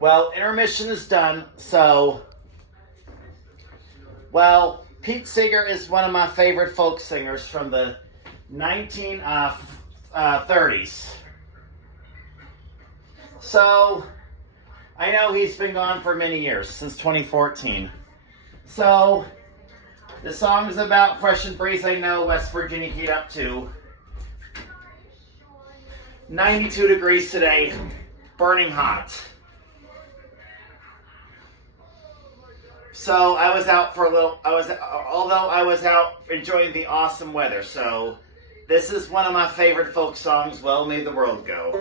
Well, intermission is done, so, well, Pete Seeger is one of my favorite folk singers from the 1930s. So, I know he's been gone for many years, since 2014. So, the song is about fresh and breeze. I know West Virginia heat up to 92 degrees today, burning hot. So I was out for a little, although I was out enjoying the awesome weather. So this is one of my favorite folk songs, Well May the World Go.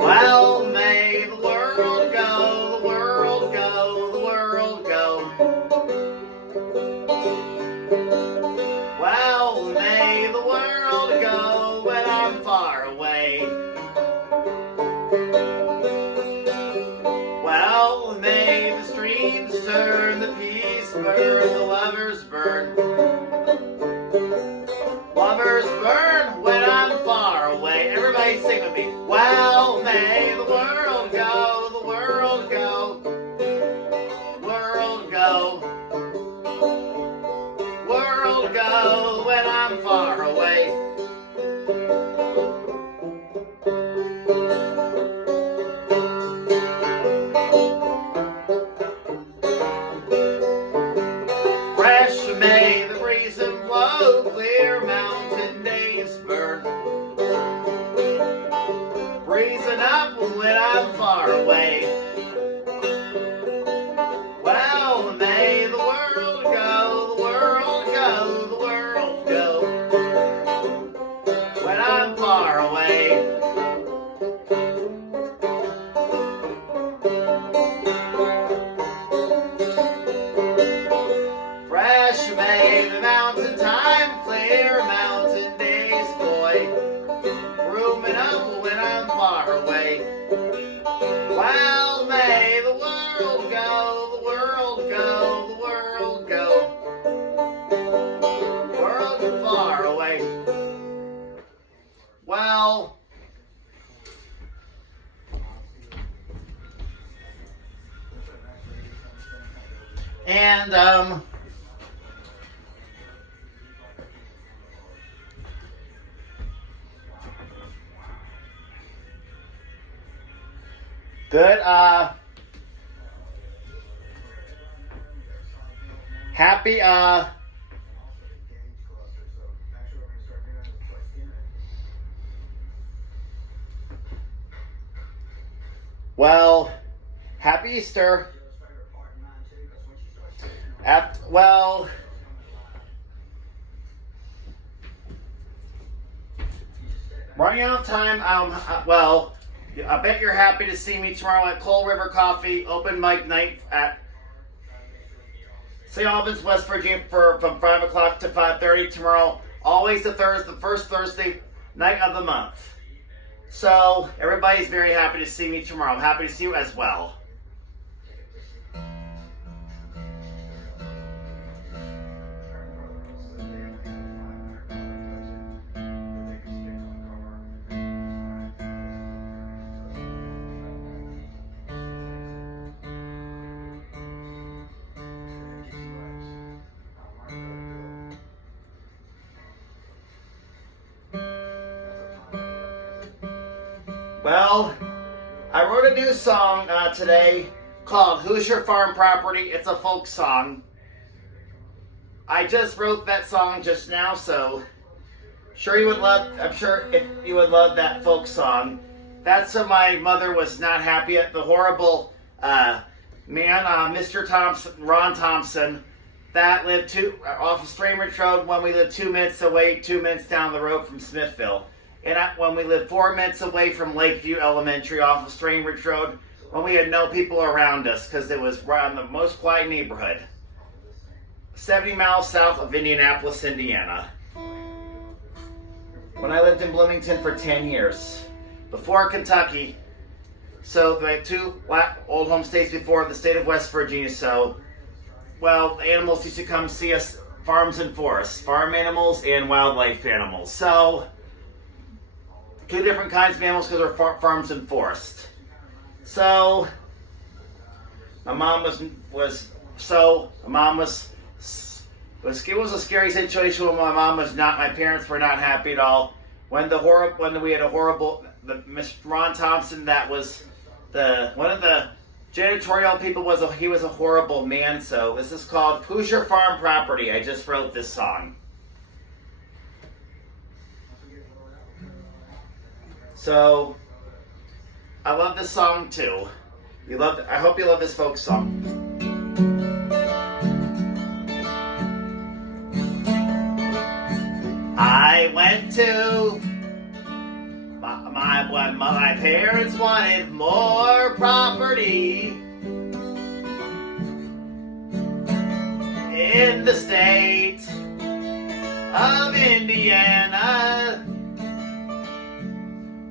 Well may the world go, the world go, the world go. Well, may the world go when I'm far away. Well, may the streams turn, the peace burn, the lovers burn. Lovers burn when I'm far away. Everybody sing with me. Well, may the world go, the world go, world go. World go when I'm far away. Fresh may the breeze and blow, clear mountain days burn. Breezing up when I'm far away. Well, may the world go, the world go, the world go, when I'm far away. Fresh may the mountain time, clear mountain days, boy, rooming up when I'm far away. Well, may the world go, the world go, the world go, world far away. Well, and good, happy, well, happy Easter. Well, running out of time, well, I bet you're happy to see me tomorrow at Coal River Coffee, open mic night at St. Albans, West Virginia from 5 o'clock to 5:30 tomorrow. Always the first Thursday night of the month. So everybody's very happy to see me tomorrow. I'm happy to see you as well. Well, I wrote a new song today called Hoosier Farm Property. It's a folk song. I just wrote that song just now, so I'm sure if you would love that folk song. That's when my mother was not happy at the horrible man, Mr. Thompson, Ron Thompson, that lived off of Streamridge Road when we lived 2 minutes away, 2 minutes down the road from Smithville. And when we lived 4 minutes away from Lakeview Elementary off of Streamridge Road, when we had no people around us because it was right on the most quiet neighborhood. 70 miles south of Indianapolis, Indiana. When I lived in Bloomington for 10 years. Before Kentucky, So they had two old home states before the state of West Virginia. So, well, animals used to come see us, farms and forests, farm animals and wildlife animals. So, two different kinds of animals because they're farms and forests. So, my mom it was a scary situation when my parents were not happy at all. When we had a horrible, Mr. Ron Thompson, that was one of the janitorial people, he was a horrible man. So this is called Hoosier Farm Property. I just wrote this song. So I love this song too. I hope you love this folk song. I went to when my parents wanted more property in the state of Indiana.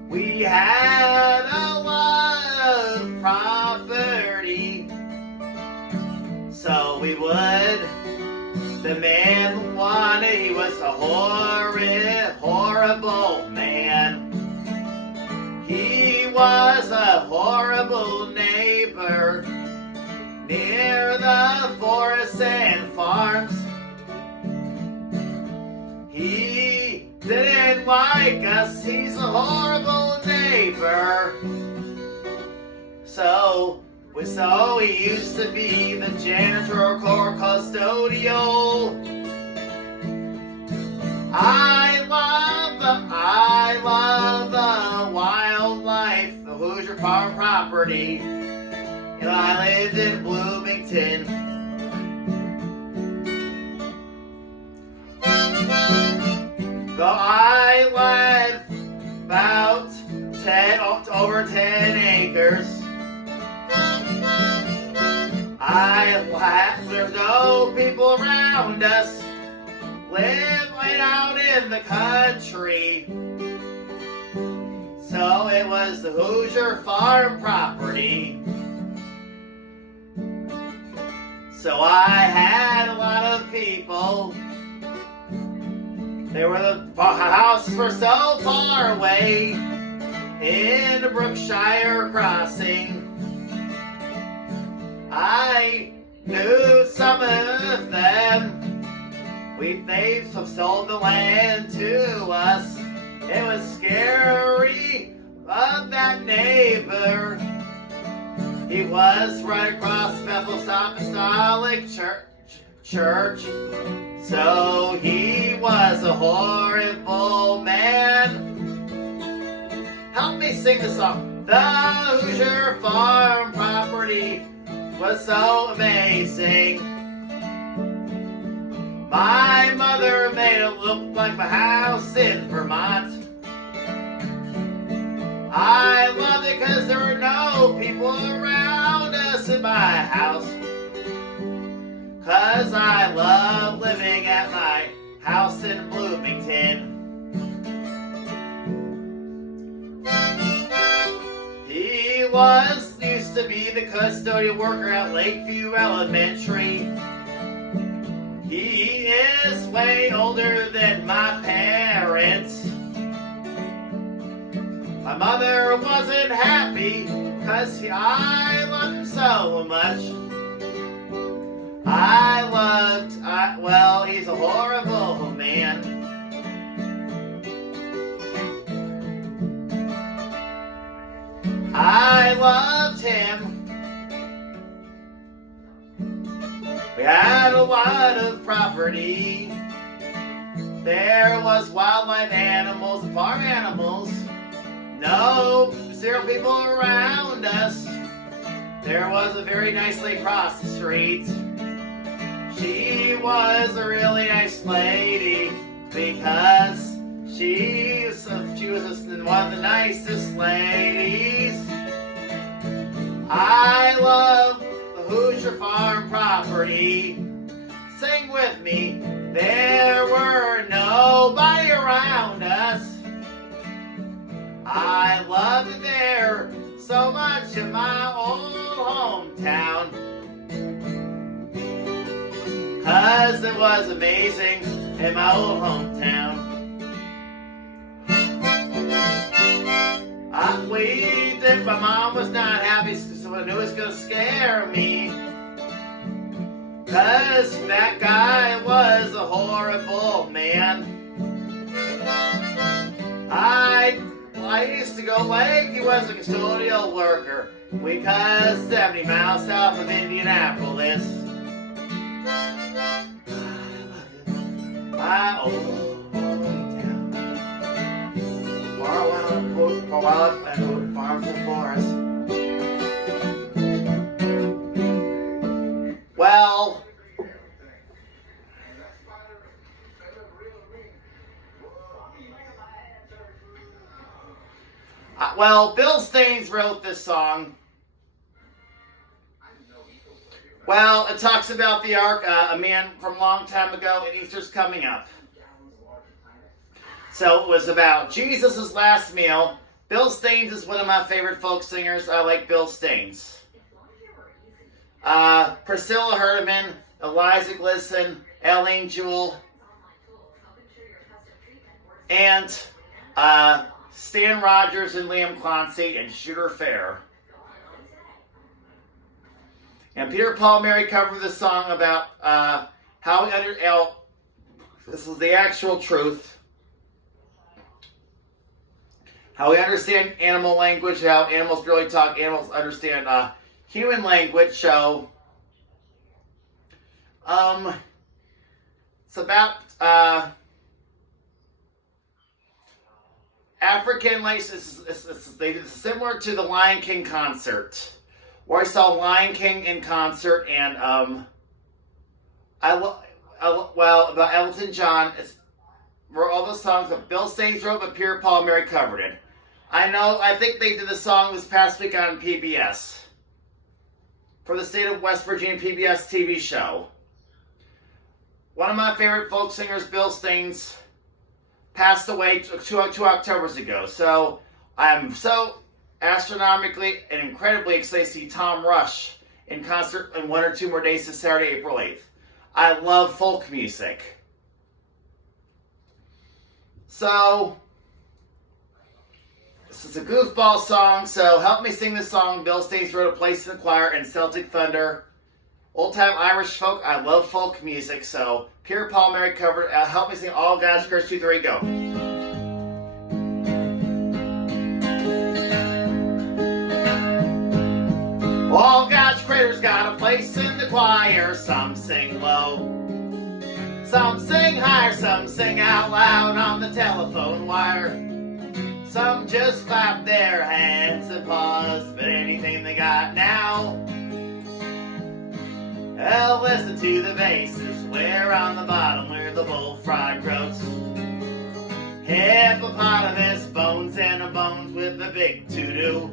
We had a lot of property, so we would. The man who wanted, he was a horrible man. He was a horrible neighbor near the forests and farms. He didn't like us, he's a horrible neighbor. So he used to be the janitor or custodial. I love the wildlife, the Hoosier Farm Property. And I lived in Bloomington. I lived about over 10 acres. There's no people around us. Live right out in the country. So it was the Hoosier Farm Property. So I had a lot of people. The houses were so far away in the Brookshire crossing. I knew some of them. They've sold the land to us. It was scary of that neighbor. He was right across Bethel Apostolic Church. So he was a horrible man. Help me sing the song. The Hoosier Farm Property was so amazing. My mother made it look like my house in Vermont. I loved it because there were no people around us in my house. Cause I love living at my house in Bloomington. He used to be the custodial worker at Lakeview Elementary. He is way older than my parents. My mother wasn't happy cause I loved him so much. He's a horrible man. I loved him. We had a lot of property. There was wildlife animals and farm animals. No, zero people around us. There was a very nice lady across the street. She was a really nice lady because she was one of the nicest ladies. I love the Hoosier Farm Property. Sing with me. There were nobody around us. I loved it there, so much in my old hometown. 'Cause it was amazing in my old hometown. I believed that my mom was not happy, so I knew it was gonna scare me. 'Cause that guy was a horrible man. I used to go like he was a custodial worker, because 70 miles south of Indianapolis. My old hometown. Far wild and farms and forests. Well, Bill Staines wrote this song. Well, it talks about the ark, a man from a long time ago, and Easter's coming up. So it was about Jesus' last meal. Bill Staines is one of my favorite folk singers. I like Bill Staines. Priscilla Herdeman, Eliza Glisson, Eileen Jewell, and Stan Rogers and Liam Clancy and Shooter Fair. And Peter, Paul, Mary covered this song about how we this is the actual truth. How we understand animal language, how animals really talk, animals understand human language. So, it's about African, like, it's similar to the Lion King concert, where I saw Lion King in concert, and about Elton John, wrote all those songs that Bill Staines wrote, but Peter, Paul, Mary covered it. I think they did the song this past week on PBS, for the state of West Virginia PBS TV show. One of my favorite folk singers, Bill Staines, passed away two Octobers ago. So I'm so astronomically and incredibly excited to see Tom Rush in concert in 1 or 2 more days this Saturday, April 8th. I love folk music. So, this is a goofball song, so help me sing this song. Bill Staines wrote A Place in the Choir and Celtic Thunder. Old-time Irish folk. I love folk music, so Peter, Paul, Mary covered. Help me sing All God's Curse 2, 3, go. All God's critters got a place in the choir. Some sing low, some sing higher, some sing out loud on the telephone wire. Some just clap their hands and pause, but anything they got now. Well, listen to the basses, where on the bottom where the bullfrog grows. Hippopotamus bones and a bones with the big to-do.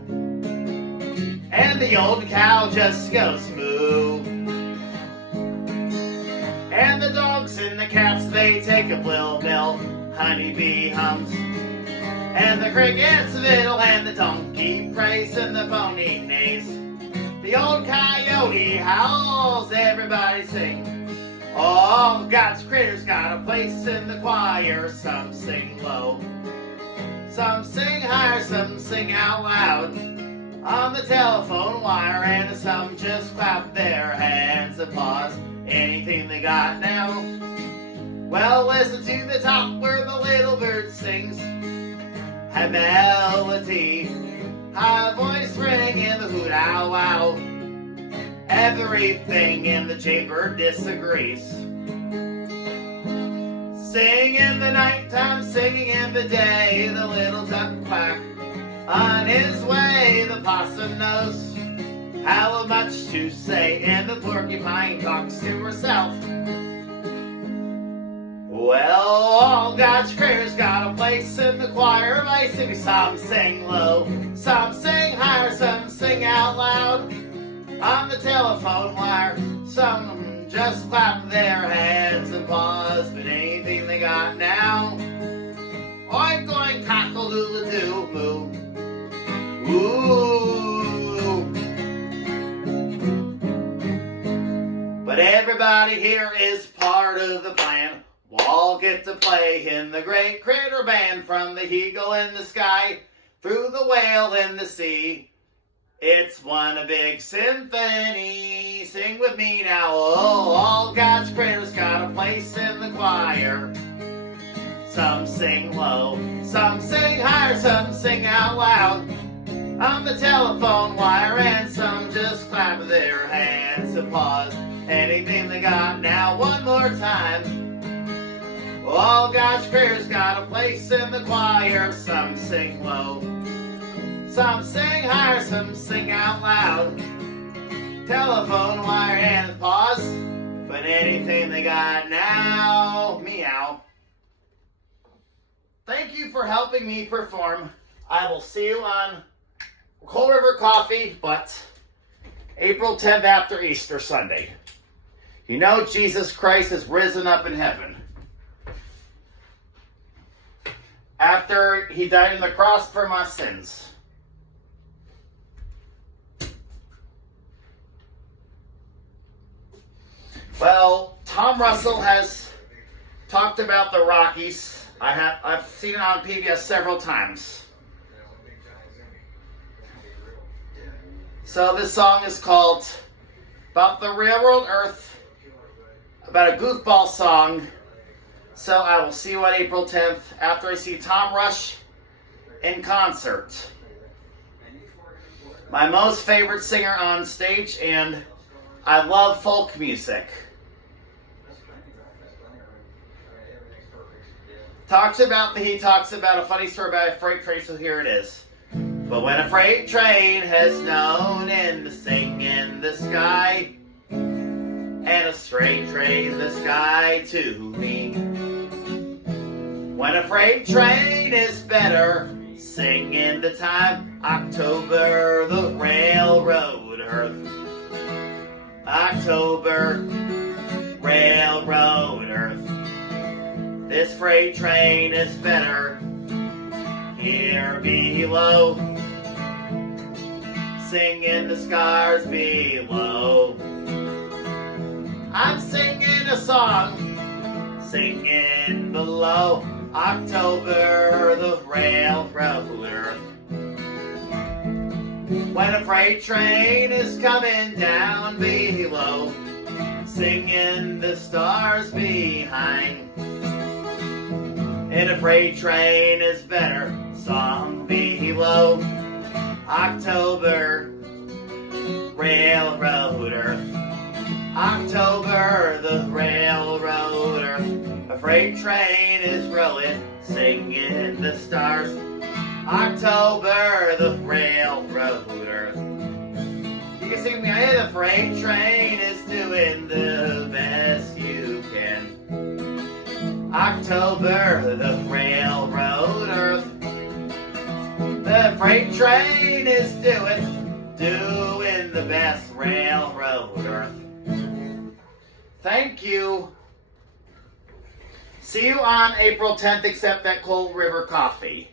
And the old cow just goes moo. And the dogs and the cats, they take a blill mill. Honeybee hums. And the crickets fiddle and the donkey prays and the pony neighs. The old coyote howls, everybody sing. All God's critters got a place in the choir. Some sing low, some sing higher, some sing out loud on the telephone wire, and some just clap their hands and pause. Anything they got now. Well, listen to the top where the little bird sings. A melody, high voice ring in the hoot ow wow. Everything in the chamber disagrees. Sing in the nighttime, singing in the day, the little duck quack. On his way, the possum knows how much to say, and the porcupine talks to herself. Well, all God's critters got a place in the choir. They sing, some sing low, some sing higher, some sing out loud on the telephone wire. Some just clap their hands and pause, but anything they got now. Oink oink cockle-doodle-doo moo. Ooh. But everybody here is part of the plan. We'll all get to play in the great critter band, from the eagle in the sky through the whale in the sea. It's one big symphony. Sing with me now. Oh, all God's critters got a place in the choir. Some sing low, some sing higher, some sing out loud on the telephone wire, and some just clap their hands to pause anything they got. Now one more time. All God's critters got a place in the choir. Some sing low, some sing higher, some sing out loud. Telephone wire and pause, but anything they got now. Meow. Thank you for helping me perform. I will see you on Cold River Coffee, but April 10th after Easter Sunday. You know Jesus Christ is risen up in heaven. After he died on the cross for my sins. Well, Tom Russell has talked about the Rockies. I've seen it on PBS several times. So this song is called About the Railroad Earth, about a goofball song. So I will see you on April 10th after I see Tom Rush in concert. My most favorite singer on stage, and I love folk music. He talks about a funny story about a freight train, so here it is. But when a freight train has known in the sing in the sky, and a straight train in the sky to me. When a freight train is better, sing in the time, October, the railroad earth. October, railroad earth. This freight train is better here below. Sing in the scars below. I'm singing a song, singing below. October, the railroad earth. When a freight train is coming down below, singing the stars behind. And a freight train is better, song below. October, railroad earth. October, the railroad earth. A freight train is rolling, singing the stars. October, the railroad earth. You can sing me, hey, the freight train is doing the best you can. October, the railroad earth. The freight train is doing the best, railroad earth. Thank you. See you on April 10th, except at Cold River Coffee.